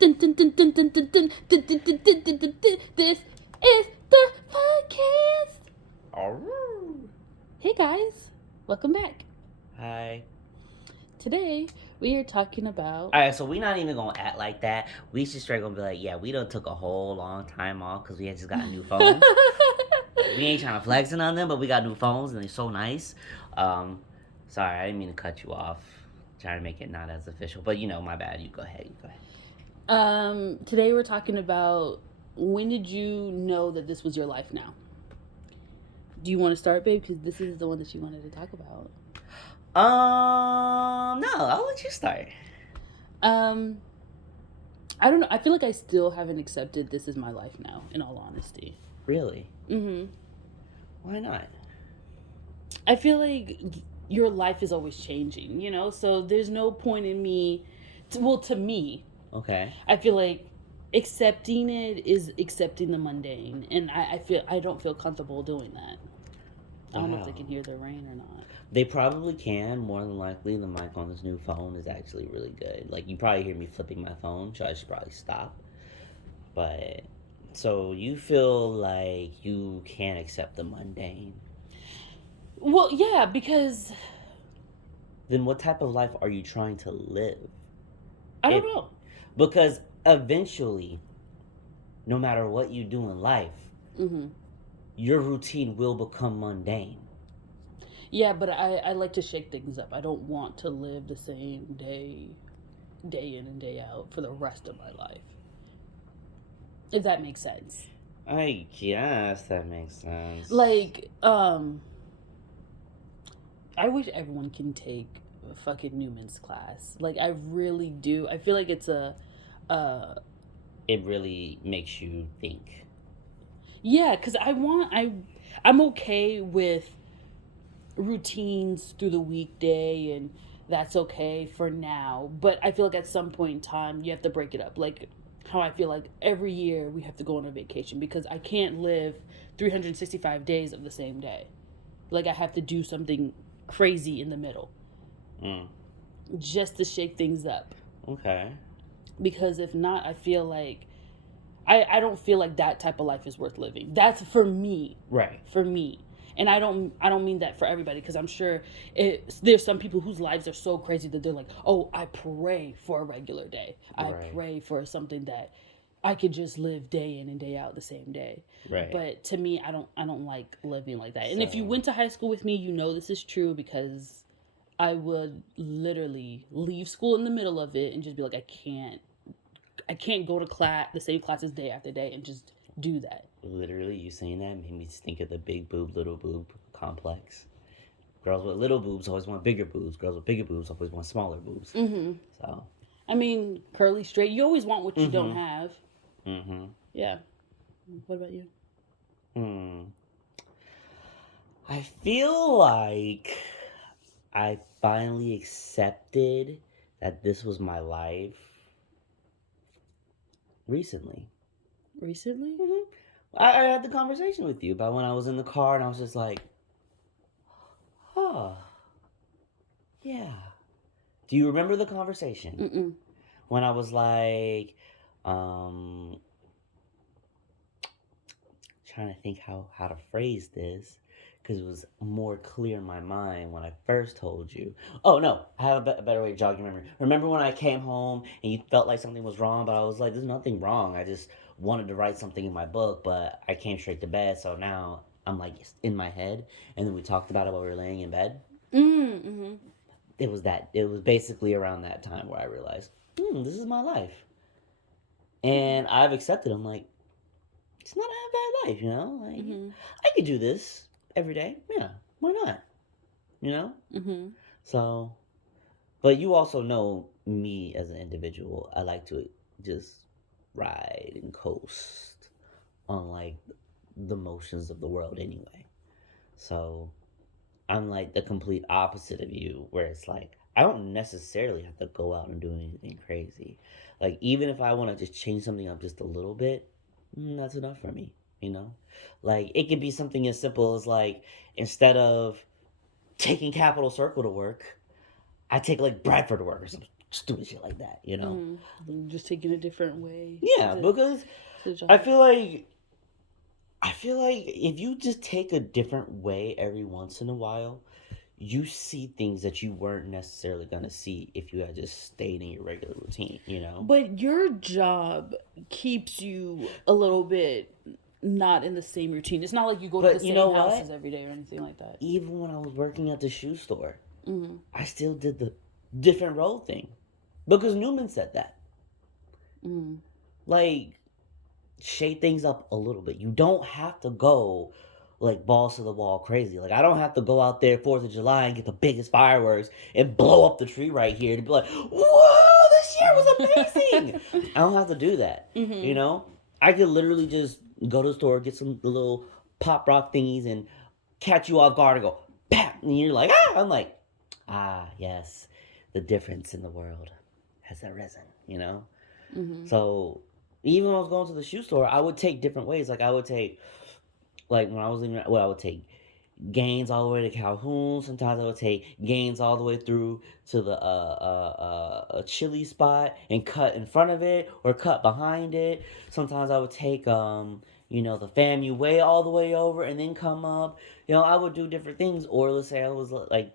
Dun, dun, dun, dun, dun, dun, dun, dun, dun, dun, dun, dun, dun, dun. This is the podcast. Hey guys, welcome back. Hi. Today we are talking about. Alright, so we're not even gonna act like that. We just straight gonna be like, yeah, we done took a whole long time off because we had just got new phones. We ain't trying to flexing on them, but we got new phones and they're so nice. Um, Sorry, I didn't mean to cut you off. Trying to make it not as official, but my bad. You go ahead. Today we're talking about when did you know that this was your life now? Do you want to start, babe? Because this is the one that you wanted to talk about. No, I'll let you start. I don't know. I feel like I still haven't accepted this is my life now, in all honesty. Really? Mm-hmm. Why not? I feel like your life is always changing, so there's no point in me, to me, Okay. I feel like accepting it is accepting the mundane, and I don't feel comfortable doing that. I don't know if they Wow. can hear the rain or not. They probably can. More than likely, the mic on this new phone is actually really good. Like, you probably hear me flipping my phone, so I should probably stop. But, so you feel like you can't accept the mundane. Well, yeah, because Then what type of life are you trying to live? I If don't know. Because eventually, no matter what you do in life, Mm-hmm. your routine will become mundane. Yeah, but I like to shake things up. I don't want to live the same day in and day out for the rest of my life. If that makes sense. I guess that makes sense. Like, I wish everyone can take fucking Newman's class. Like, I really do. I feel like it's It really makes you think. yeah, because I'm okay with routines through the weekday, and that's okay for now. But I feel like at some point in time, you have to break it up. Like, how I feel like every year we have to go on a vacation because I can't live 365 days of the same day. Like, I have to do something crazy in the middle Mm. just to shake things up. Okay. Because if not, I feel like I don't feel like that type of life is worth living. That's for me. Right. For me. And I don't mean that for everybody, because I'm sure there's some people whose lives are so crazy that they're like, oh, I pray for a regular day. I Right. pray for something that I could just live day in and day out the same day. Right. But to me, I don't like living like that. And if you So- went to high school with me, you know this is true, because I would literally leave school in the middle of it and just be like, I can't go to the same classes day after day and just do that. Literally, you saying that made me think of the big boob, little boob complex. Girls with little boobs always want bigger boobs. Girls with bigger boobs always want smaller boobs. Mm-hmm. So. I mean, curly, straight. You always want what you don't have. Mm-hmm. Yeah. What about you? I feel like I finally accepted that this was my life recently. Recently? Mm-hmm. I had the conversation with you about when I was in the car and I was just like, oh, yeah. Do you remember the conversation? Mm-mm. When I was like, trying to think how to phrase this, because it was more clear in my mind when I first told you. Oh no, I have a better way to jog your memory. Remember when I came home and you felt like something was wrong, but I was like, there's nothing wrong. I just wanted to write something in my book, but I came straight to bed, so now I'm like in my head. And then we talked about it while we were laying in bed. Mm-hmm. It was basically around that time where I realized, this is my life. And I've accepted. I'm like, it's not a bad life, Like, I could do this every day. Yeah, why not? Mm-hmm. So, but you also know me as an individual. I like to just ride and coast on like the motions of the world anyway. So, I'm like the complete opposite of you, where it's like I don't necessarily have to go out and do anything crazy. Like, even if I want to just change something up just a little bit, that's enough for me, Like, it could be something as simple as like, instead of taking Capital Circle to work, I take like Bradford to work or something stupid shit like that, you know? Just taking a different way. Yeah, to- because to the job. I feel like if you just take a different way every once in a while, you see things that you weren't necessarily gonna see if you had just stayed in your regular routine, you know? But your job keeps you a little bit not in the same routine. It's not like you go to But the you same know what? houses every day or anything like that. Even when I was working at the shoe store, Mm-hmm. I still did the different role thing. Because Newman said that. Mm-hmm. Like, shake things up a little bit. You don't have to go like balls to the wall crazy. Like, I don't have to go out there 4th of July and get the biggest fireworks and blow up the tree right here to be like, whoa, this year was amazing. I don't have to do that. Mm-hmm. You know? I could literally just go to the store, get some the little pop rock thingies and catch you off guard and go, bam! And you're like, ah! I'm like, ah, yes, the difference in the world has arisen, you know? Mm-hmm. So even when I was going to the shoe store, I would take different ways. Like I would take, like when I was leaving, well, I would take Gaines all the way to Calhoun. Sometimes I would take Gaines all the way through to the a chili spot and cut in front of it or cut behind it. Sometimes I would take you know, the FAMU way all the way over and then come up. You know, I would do different things. Or let's say I was like,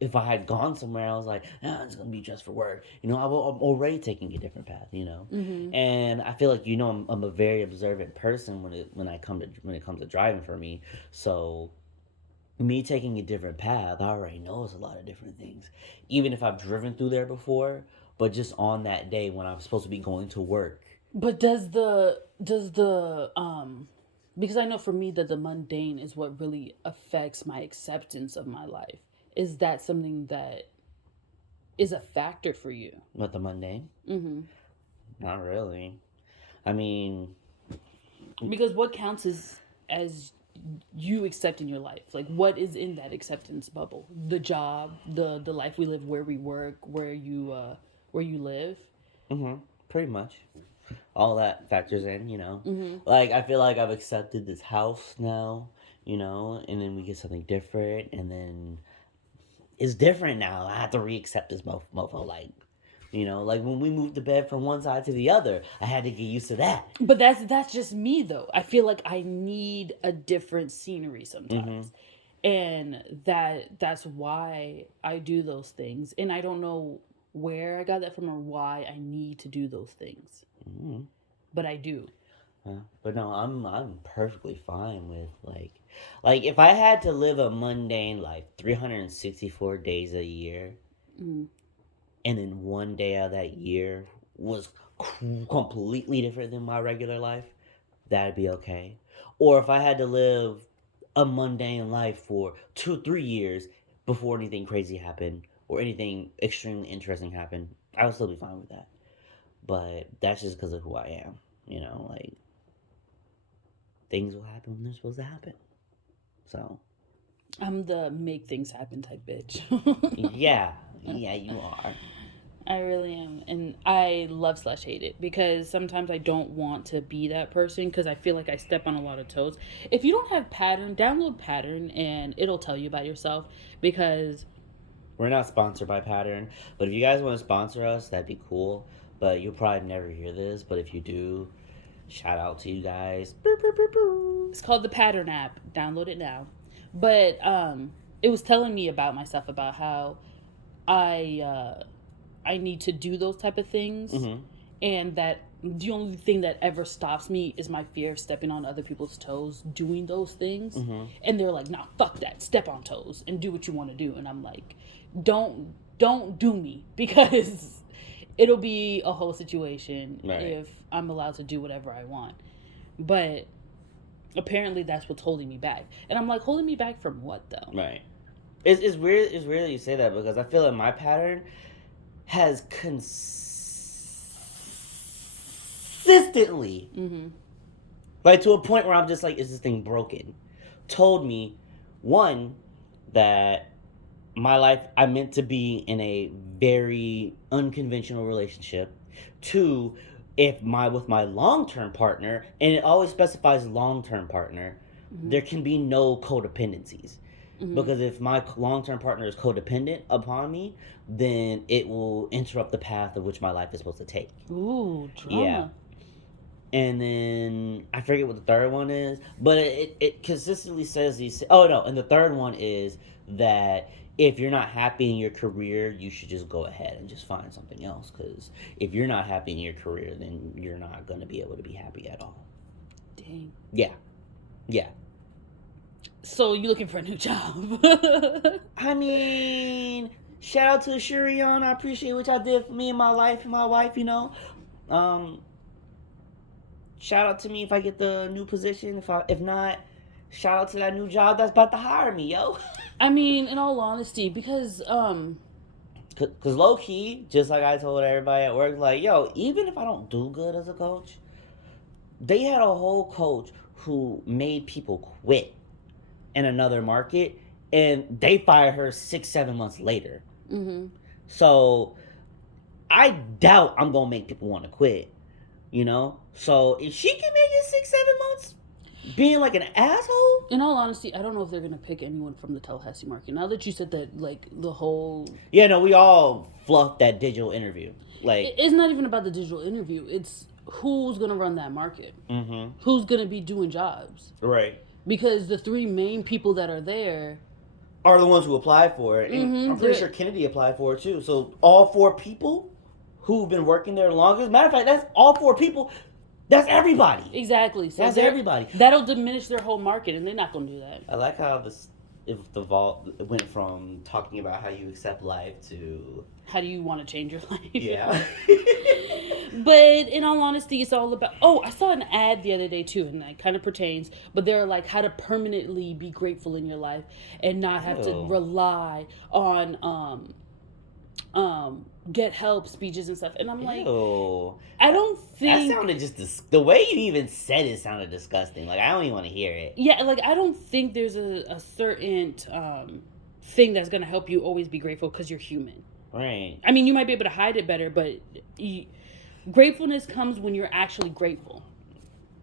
if I had gone somewhere, I was like, it's gonna be just for work. You know, I'm already taking a different path. You know, Mm-hmm. and I feel like, you know, I'm a very observant person when it comes to driving for me. So me taking a different path, I already know it's a lot of different things. Even if I've driven through there before, but just on that day when I'm supposed to be going to work. But does the because I know for me that the mundane is what really affects my acceptance of my life. Is that something that is a factor for you? What, the mundane? Mm-hmm. Not really. I mean, Because what counts as you accepting your life? Like what is in that acceptance bubble? The job, the life we live, where we work, where you live. pretty much. All that factors in, you know. Mm-hmm. Like, I feel like I've accepted this house now, you know, and then we get something different, and then it's different now. I have to re-accept this mofo, like, you know, like when we moved the bed from one side to the other, I had to get used to that. But that's just me though. I feel like I need a different scenery sometimes. And that's why I do those things. And I don't know where I got that from or why I need to do those things. Mm-hmm. But I do. But no, I'm perfectly fine with like if I had to live a mundane life, 364 days a year, Mm-hmm. and then one day out of that year was completely different than my regular life, that'd be okay. Or if I had to live a mundane life for 2-3 years before anything crazy happened or anything extremely interesting happened, I would still be fine with that. But that's just because of who I am, you know, like things will happen when they're supposed to happen. So I'm the make things happen type bitch. yeah, you are. I really am. And I love slash hate it because sometimes I don't want to be that person because I feel like I step on a lot of toes. If you don't have Pattern, download Pattern and it'll tell you about yourself because We're not sponsored by Pattern, but if you guys want to sponsor us, that'd be cool. But you'll probably never hear this, but if you do, shout out to you guys. it's called the Pattern app. Download it now. But it was telling me about myself, about how I need to do those type of things, Mm-hmm. and that the only thing that ever stops me is my fear of stepping on other people's toes doing those things. Mm-hmm. And they're like, nah, fuck that, step on toes and do what you want to do. And I'm like, don't do me because it'll be a whole situation Right. if I'm allowed to do whatever I want. But apparently that's what's holding me back, and I'm like, holding me back from what though? Right. It's weird. It's weird that you say that because I feel like my pattern has consistently, Mm-hmm. like to a point where I'm just like, is this thing broken? Told me, one, that my life, I meant to be in a very unconventional relationship. Two, with my long-term partner, and it always specifies long-term partner, Mm-hmm. there can be no codependencies. Because if my long-term partner is codependent upon me, then it will interrupt the path of which my life is supposed to take. Ooh, Yeah. drama. And then I forget what the third one is, but it consistently says these. Oh no, and the third one is that if you're not happy in your career, you should just go ahead and just find something else. Because if you're not happy in your career, then you're not going to be able to be happy at all. Dang. Yeah. Yeah. So you looking for a new job? I mean, shout out to Shurion. I appreciate what y'all did for me in my life and my wife, you know. Shout out to me if I get the new position. If not, shout out to that new job that's about to hire me, yo. I mean, in all honesty, because Cause low key, just like I told everybody at work, like, yo, even if I don't do good as a coach, they had a whole coach who made people quit in another market, and they fired her 6-7 months later. So I doubt I'm gonna make people want to quit, you know. So if she can make it 6-7 months being like an asshole, in all honesty, I don't know if they're gonna pick anyone from the Tallahassee market. Now that you said that, like the whole yeah, no, we all fluffed that digital interview. Like, it's not even about the digital interview. It's who's gonna run that market. Who's gonna be doing jobs. Right. Because the three main people that are there are the ones who applied for it. And I'm pretty sure Kennedy applied for it too. So all 4 people who've been working there the longest. Matter of fact, that's all 4 people. That's everybody. Exactly. So that's everybody. That'll diminish their whole market, and they're not gonna do that. I like how the vault went from talking about how you accept life to how do you want to change your life. Yeah. But in all honesty, it's all about... Oh, I saw an ad the other day, too, and that kind of pertains. But they're like, how to permanently be grateful in your life and not have to rely on get help speeches and stuff. And I'm like, I don't think... That sounded just... The way you even said it sounded disgusting. Like, I don't even want to hear it. Yeah, like, I don't think there's a certain thing that's going to help you always be grateful because you're human. Right. I mean, you might be able to hide it better, but... Gratefulness comes when you're actually grateful.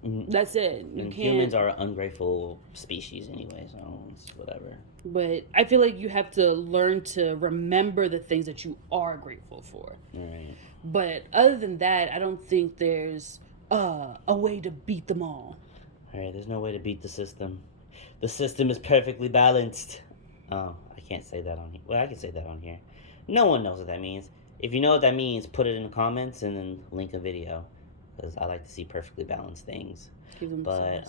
That's it. Humans are an ungrateful species anyway, so it's whatever. But I feel like you have to learn to remember the things that you are grateful for. Right. But other than that, I don't think there's a way to beat them all. Alright, there's no way to beat the system. The system is perfectly balanced. Oh, I can't say that on here. Well, I can say that on here. No one knows what that means. If you know what that means, put it in the comments and then link a video. Because I like to see perfectly balanced things. But,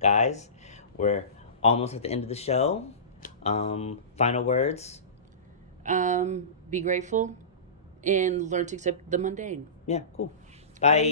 guys, we're almost at the end of the show. Final words? Be grateful and learn to accept the mundane. Yeah, cool. Bye.